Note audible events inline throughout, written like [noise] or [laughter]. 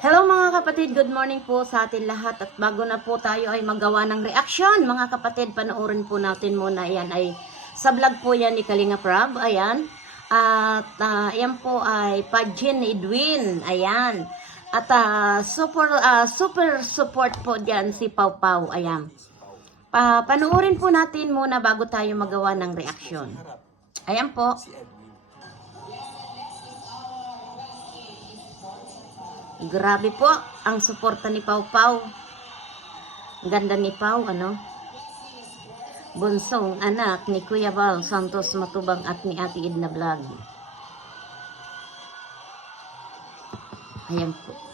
Hello mga kapatid, good morning po sa atin lahat. At bago na po tayo ay magawa ng reaksyon mga kapatid, panoorin po natin muna. Yan ay sa vlog po yan ni Kalinga Prab, ayan. At ah, yan po ay Pajin Edwin, ayan. At ah, super, ah, super support po dyan si Pau Pau, ayan. Pa panoorin po natin muna bago tayo magawa ng reaksyon. Ayan po Grabe po ang suporta ni Pau Pau. Ganda ni Pau, ano? Bunsong anak ni Kuya Val Santos Matubang at ni Ate Edna Vlog. Ayan po.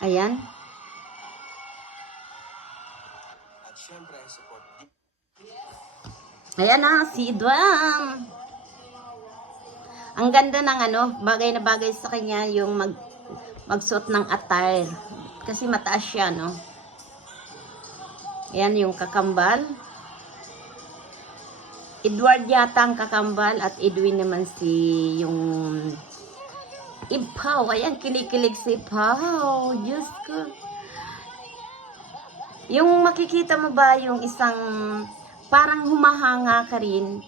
Ayan. Ayan na, si Edwam. Ang ganda ng ano, bagay na bagay sa kanya yung mag, magsuot ng attire. Kasi mataas siya, no? Ayan yung kakambal. Edward yata ang kakambal at Edwin naman si yung Ipaw. Ayan, kinikilig si Ipaw. Diyos ko. Yung makikita mo ba yung isang parang humahanga ka rin.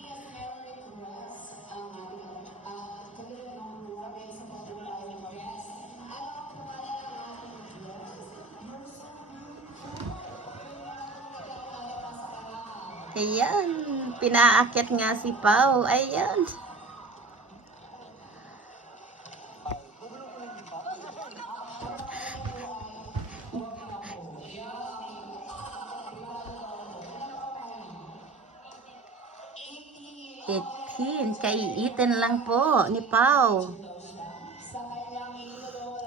Ayan, pinaakyat nga si Pau. Ayan. Itin, kaiitin lang po ni Pau.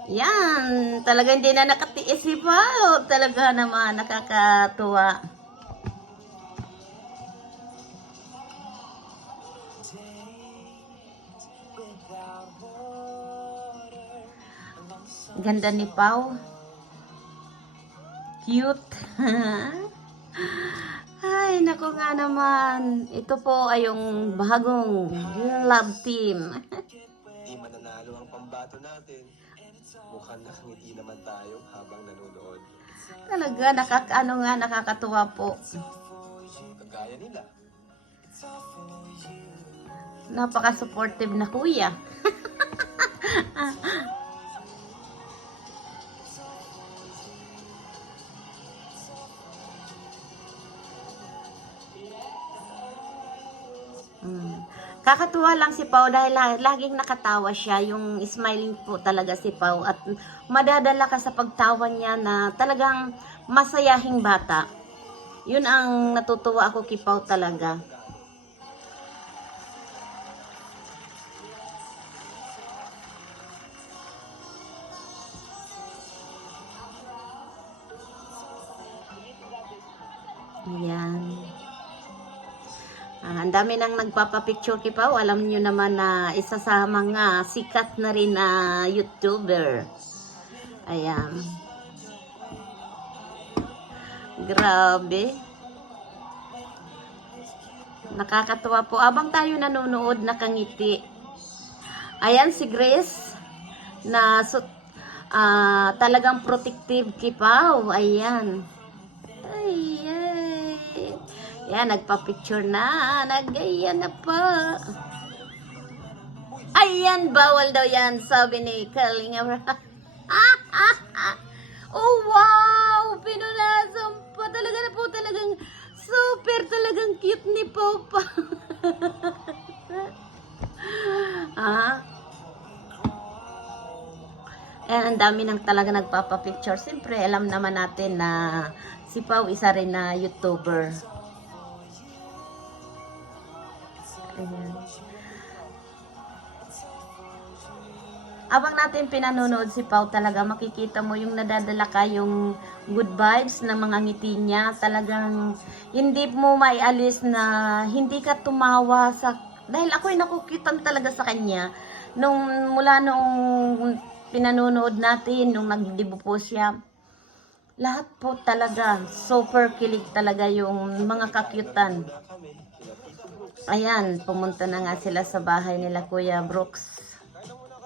Yan, talaga hindi na nakatiis si Pau. Talaga naman, nakakatuwa. Ganda ni Pau. Cute. [laughs] Ay, naku nga naman. Ito po ay yung bagong love team. di mananalo ang pambato natin. Mukhang nakangiti naman tayo habang nanonood. Talaga, nakak ano nga, nakakatuwa po. Kagaya nila. Napaka-supportive na kuya. [laughs] Kakatuwa lang si Pau dahil la- laging nakatawa siya, yung smiling po talaga si Pau at madadala ka sa pagtawa niya na talagang masayahing bata. Yun ang natutuwa ako kay Pau talaga. Ayan. Ah, ang dami nang nagpapapicture kay Pau. Alam niyo naman na isa sa mga sikat na rin na YouTuber. Ayan. Grabe. Nakakatuwa po. Abang tayo nanonood, nakangiti. Ayan si Grace na ah, talagang protective kay Pau. Ayan. Yan, nagpa-picture na. Nagayan na pa. Ayan, bawal daw yan, sabi ni Kalinga. [laughs] oh, wow! Pinunasan pa. Talaga na po talagang super talagang cute ni Popa. [laughs] ah? Ayan, ang dami nang talaga nagpapapicture. Siyempre, alam naman natin na si Pau isa rin na YouTuber. Ayan. abang natin pinanonood si Pau talaga, makikita mo yung nadadala ka yung good vibes ng mga ngiti niya. Talagang hindi mo maialis na hindi ka tumawa sa... Dahil ako'y nakukitan talaga sa kanya. Nung mula nung pinanonood natin, nung nagdibo po siya, lahat po talaga, super kilig talaga yung mga kakyutan. Na kami, kina Tito Brooks. Ayan, pumunta na nga sila sa bahay nila Kuya Brooks.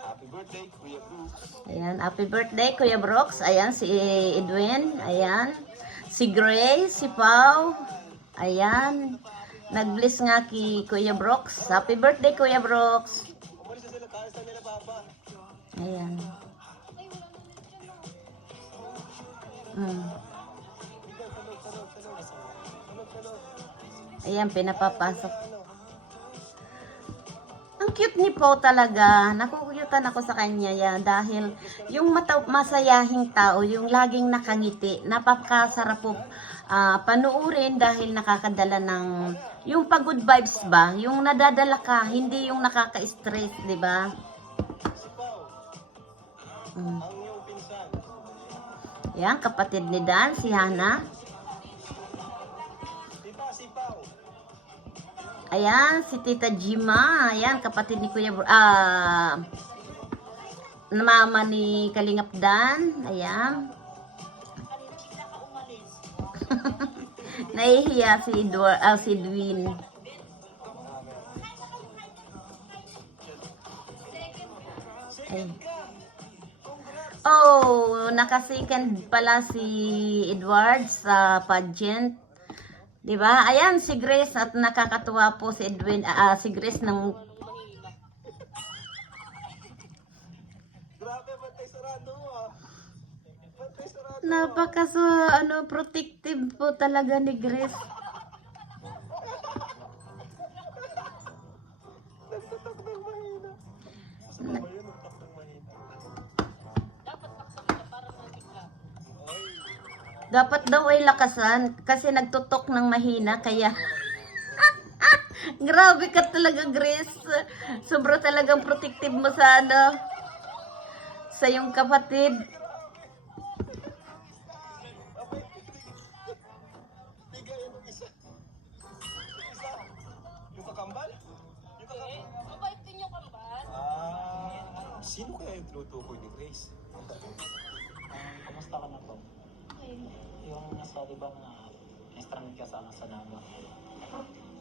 Happy birthday, Kuya Brooks. Ayan, happy birthday Kuya Brooks. Ayan, si Edwin. Ayan. Si Grace, si Pau. Ayan. Nag-bless nga kay Kuya Brooks. Happy birthday Kuya Brooks. Ayan. Mm. Ayan, pinapapasok. Ang cute ni Pau talaga. Nakukuyutan ako sa kanya yan dahil yung masayahing tao, yung laging nakangiti, napakasarap po ah, panuurin dahil nakakadala ng yung pagod vibes ba, yung nadadala ka, hindi yung nakaka-stress, di ba? Mm. Yan, kapatid ni Dan, si Hana. Ayan, si Tita Jima. Ayan, kapatid ni Kuya. Ah, na mama ni Kalingap Dan. Ayan. [laughs] Nahihiya si Edward, ah, si Edwin. Ay. Oh, nakasikan pala si Edward sa pageant. 'Di ba? Ayan si Grace at nakakatuwa po si Edwin, ah, si Grace ng Grabe, bantay sarado ah. Napaka ano protective po talaga ni Grace. Dapat daw ay lakasan kasi nagtutok ng mahina kaya [laughs] Grabe ka talaga, Grace. Sobra talagang protective mo sa ano sa iyong kapatid. Ah, sino kaya yung tinutukoy ni Grace? Kamusta ka na po? Yung nasa, di ba, na na-stranded ka sana sa Naga.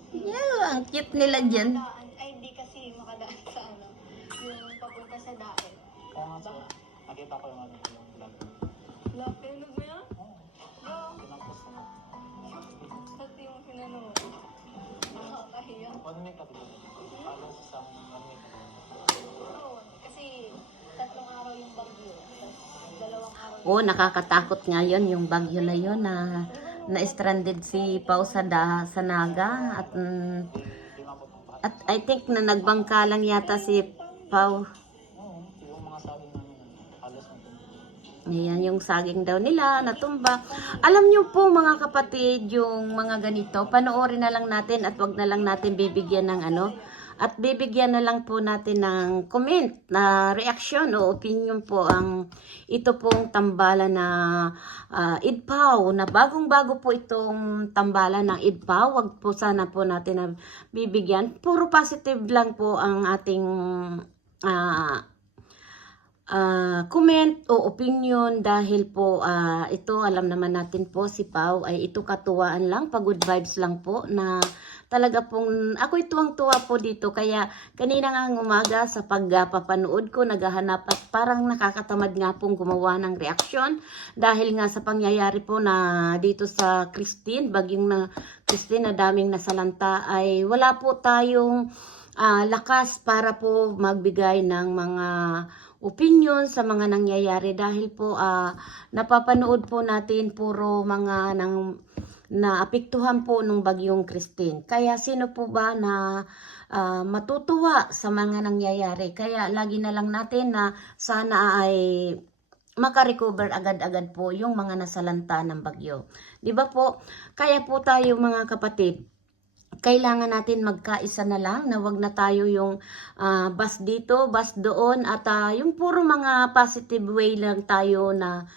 Yeah, ang cute nila dyan. Daan, ay hindi kasi makadaan sa ano, yung papunta sa daet. Oo nga sa, nakita ko yung ano, yung vlog. Laki, ano ba yan? Oo, Bro, pinapos na. pati yung pinanood. Nakakahiya. One week ka Oh, nakakatakot nga yun, yung bagyo na yun na na-stranded si Pau sa, da, sa Naga at mm, at I think na nagbangka lang yata si Pau. Ayan, yung saging daw nila, natumba. Alam niyo po mga kapatid, yung mga ganito, panoorin na lang natin at wag na lang natin bibigyan ng ano, at bibigyan na lang po natin ng comment na reaction o opinion po ang ito pong tambala na ah, idpaw na bagong-bago po itong tambala ng idpaw. Wag po sana po natin na bibigyan. Puro positive lang po ang ating ah, ah, comment o opinion dahil po ah, ito alam naman natin po si Pau ay ito katuwaan lang, pagod vibes lang po na talaga pong ako tuwang tuwa po dito. Kaya kanina nga umaga sa pagpapanood ko naghahanap at parang nakakatamad nga pong gumawa ng reaksyon dahil nga sa pangyayari po na dito sa Christine bagyong na Christine na daming nasalanta ay wala po tayong ah, lakas para po magbigay ng mga opinion sa mga nangyayari dahil po ah, napapanood po natin puro mga nang naapektuhan po ng bagyong Christine. Kaya sino po ba na ah, matutuwa sa mga nangyayari? Kaya lagi na lang natin na sana ay makarecover agad-agad po yung mga nasalanta ng bagyo. 'Di ba po? Kaya po tayo mga kapatid, kailangan natin magkaisa na lang na wag na tayo yung ah, bas dito, bas doon at ah, yung puro mga positive way lang tayo na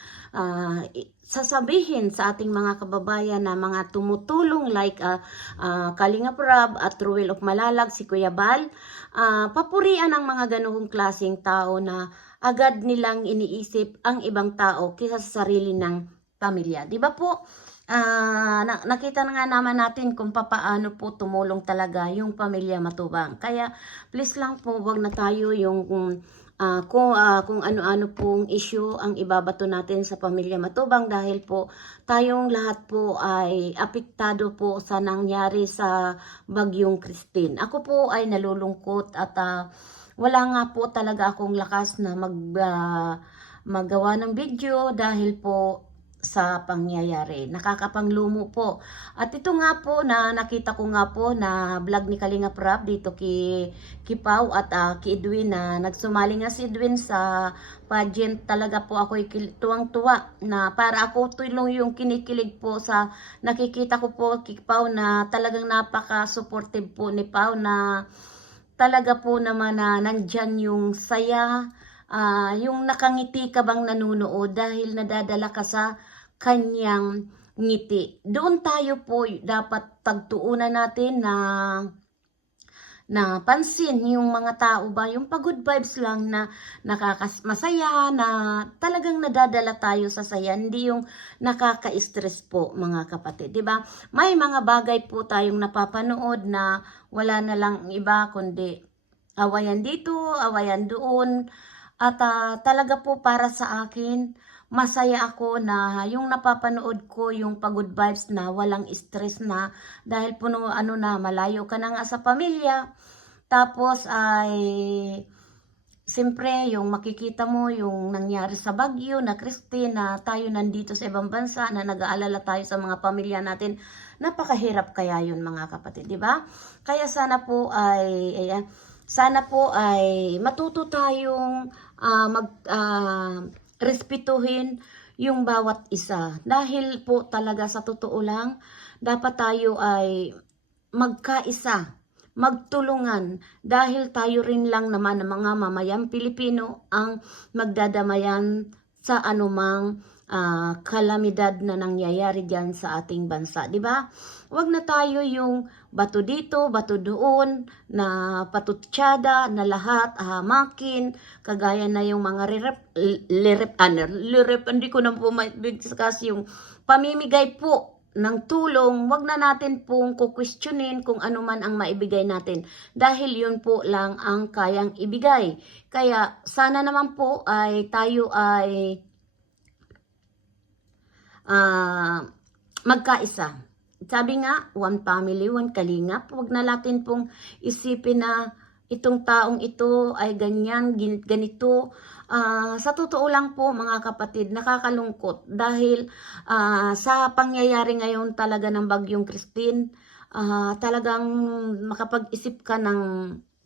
i- sasabihin sa ating mga kababayan na mga tumutulong like ah, ah, Kalinga Prab at Ruel of Malalag, si Kuya Bal. Ah, papurian ang mga ganung klaseng tao na agad nilang iniisip ang ibang tao kaysa sa sarili ng pamilya. Di ba po? Ah, na- nakita na nga naman natin kung papaano po tumulong talaga yung pamilya Matubang. Kaya please lang po wag na tayo yung kung ah, kung, ah, kung ano-ano pong issue ang ibabato natin sa pamilya Matubang dahil po tayong lahat po ay apektado po sa nangyari sa bagyong Christine. Ako po ay nalulungkot at ah, wala nga po talaga akong lakas na mag ah, magawa ng video dahil po sa pangyayari. Nakakapanglumo po. At ito nga po na nakita ko nga po na vlog ni Kalinga Prab dito ki Kipaw at ah, ki Edwin na nagsumali nga si Edwin sa pageant talaga po ako tuwang-tuwa na para ako tulong yung kinikilig po sa nakikita ko po kay Pau na talagang napaka-supportive po ni Pau na talaga po naman na nandyan yung saya, ah, yung nakangiti ka bang nanunood dahil nadadala ka sa kanyang ngiti. Doon tayo po dapat pagtuunan natin na na pansin yung mga tao ba, yung pagod vibes lang na nakakas masaya, na talagang nadadala tayo sa saya, hindi yung nakaka-stress po mga kapatid, 'di ba? May mga bagay po tayong napapanood na wala na lang iba kundi awayan dito, awayan doon. At ah, talaga po para sa akin, masaya ako na yung napapanood ko yung pagod vibes na walang stress na dahil puno ano na malayo ka na nga sa pamilya. Tapos ay Siyempre, yung makikita mo yung nangyari sa Baguio na Christine na tayo nandito sa ibang bansa na nag-aalala tayo sa mga pamilya natin. Napakahirap kaya yun mga kapatid, di ba? Kaya sana po ay ayan, sana po ay matuto tayong ah, mag ah, respetuhin yung bawat isa. Dahil po talaga sa totoo lang, dapat tayo ay magkaisa, magtulungan dahil tayo rin lang naman ng mga mamayang Pilipino ang magdadamayan sa anumang ah, kalamidad na nangyayari diyan sa ating bansa, di ba? Huwag na tayo yung bato dito, bato doon, na patutsyada, na lahat, hamakin, kagaya na yung mga rirep, lirep, ano, lirep, hindi ko na po ma-discuss yung pamimigay po ng tulong, wag na natin pong kukwestiyonin kung ano man ang maibigay natin dahil yun po lang ang kayang ibigay. Kaya sana naman po ay tayo ay ah, magkaisa. Sabi nga, one family, one kalingap. Huwag na natin pong isipin na itong taong ito ay ganyan, ganito. Ah, sa totoo lang po mga kapatid, nakakalungkot dahil ah, sa pangyayari ngayon talaga ng Bagyong Christine, ah, talagang makapag-isip ka ng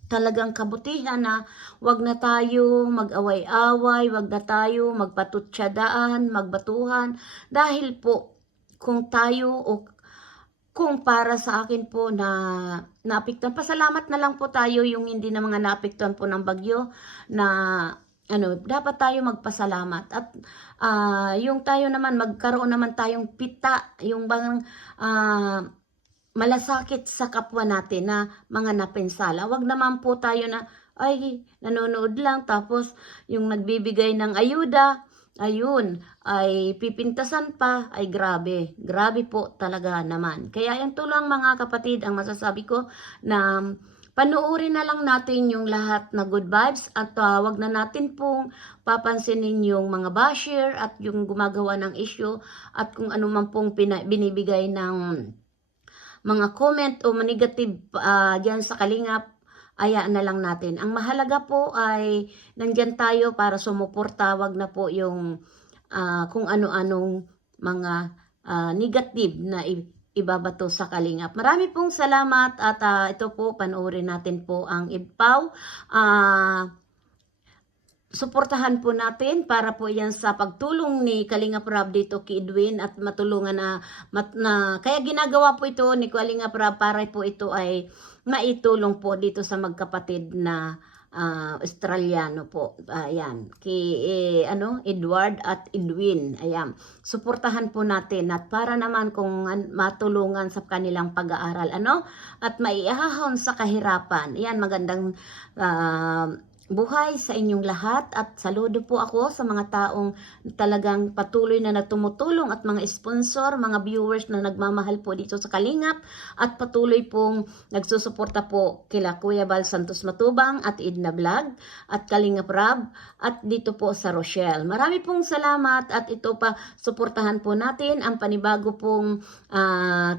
talagang kabutihan na wag na tayo mag-away-away, wag na tayo magpatutsyadaan, magbatuhan. Dahil po kung tayo o kung para sa akin po na naapektuhan, pasalamat na lang po tayo yung hindi na mga naapektuhan po ng bagyo na ano, dapat tayo magpasalamat. At ah, yung tayo naman magkaroon naman tayong pita, yung bang ah, malasakit sa kapwa natin na mga napinsala. Wag naman po tayo na ay nanonood lang tapos yung nagbibigay ng ayuda ayun, ay pipintasan pa, ay grabe. Grabe po talaga naman. Kaya yan to lang mga kapatid ang masasabi ko na panuorin na lang natin yung lahat na good vibes at uh, wag na natin pong papansinin yung mga basher at yung gumagawa ng issue at kung ano man pong binibigay ng mga comment o negative uh, dyan sa kalingap ayaan na lang natin. Ang mahalaga po ay nandyan tayo para sumuporta, wag na po yung ah, kung ano-anong mga ah, negative na ibabato sa kalingap. Marami pong salamat at ah, ito po panoorin natin po ang IBPAW. Ah, suportahan po natin para po yan sa pagtulong ni Kalinga Prab dito kay Edwin at matulungan na, mat, na kaya ginagawa po ito ni Kalinga Prab para po ito ay maitulong po dito sa magkapatid na ah, Australiano po. Ayan, kay eh, ano, Edward at Edwin. Ayan, suportahan po natin at para naman kung an- matulungan sa kanilang pag-aaral ano at maiahon sa kahirapan. Ayan, magandang ah, buhay sa inyong lahat at saludo po ako sa mga taong talagang patuloy na nagtumutulong at mga sponsor, mga viewers na nagmamahal po dito sa Kalingap at patuloy pong nagsusuporta po kila Kuya Bal Santos Matubang at Idna Vlog at Kalingap Rab at dito po sa Rochelle. Marami pong salamat at ito pa suportahan po natin ang panibago pong ah,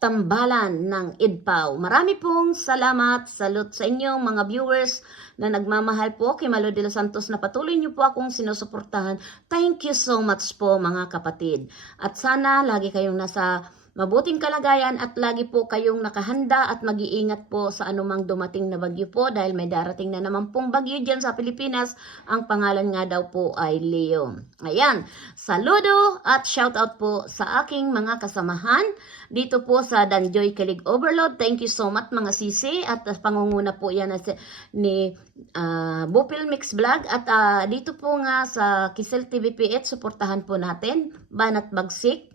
tambalan ng IDPAW. Marami pong salamat, salute sa inyong mga viewers na nagmamahal po kay Malo de los Santos na patuloy niyo po akong sinusuportahan. Thank you so much po mga kapatid. At sana lagi kayong nasa mabuting kalagayan at lagi po kayong nakahanda at mag-iingat po sa anumang dumating na bagyo po dahil may darating na naman pong bagyo dyan sa Pilipinas. Ang pangalan nga daw po ay Leo. Ayan, saludo at shoutout po sa aking mga kasamahan dito po sa Danjoy Kilig Overload. Thank you so much mga sisi at uh, pangunguna po yan si- ni uh, Bupil Mix Vlog at ah, dito po nga sa Kisel TV PH suportahan po natin Banat Bagsik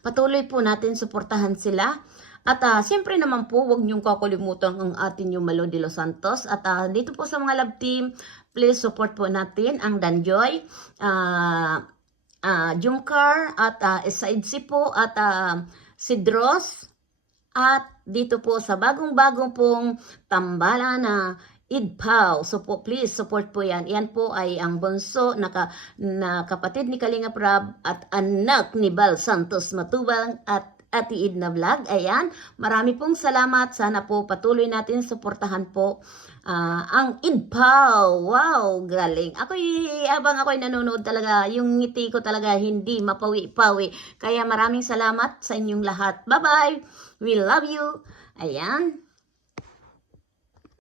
Patuloy po natin suportahan sila. At ah, siyempre naman po, huwag niyong kakalimutan ang atin yung Malo de los Santos. At ah, dito po sa mga love team, please support po natin ang Danjoy, ah ah, Jumcar, at uh, Said Sipo, at ah, Sidros. At dito po sa bagong-bagong pong tambalan na IDPAW. So po, please support po yan. Yan po ay ang bunso na, ka, na kapatid ni Kalinga Prab at anak ni Bal Santos Matubang at Ati Idna Vlog. Ayan, marami pong salamat. Sana po patuloy natin suportahan po ah, ang IDPAW. Wow, galing. Ako'y, abang ako'y nanonood talaga, yung ngiti ko talaga hindi mapawi-pawi. Kaya maraming salamat sa inyong lahat. Bye-bye. We love you. Ayan.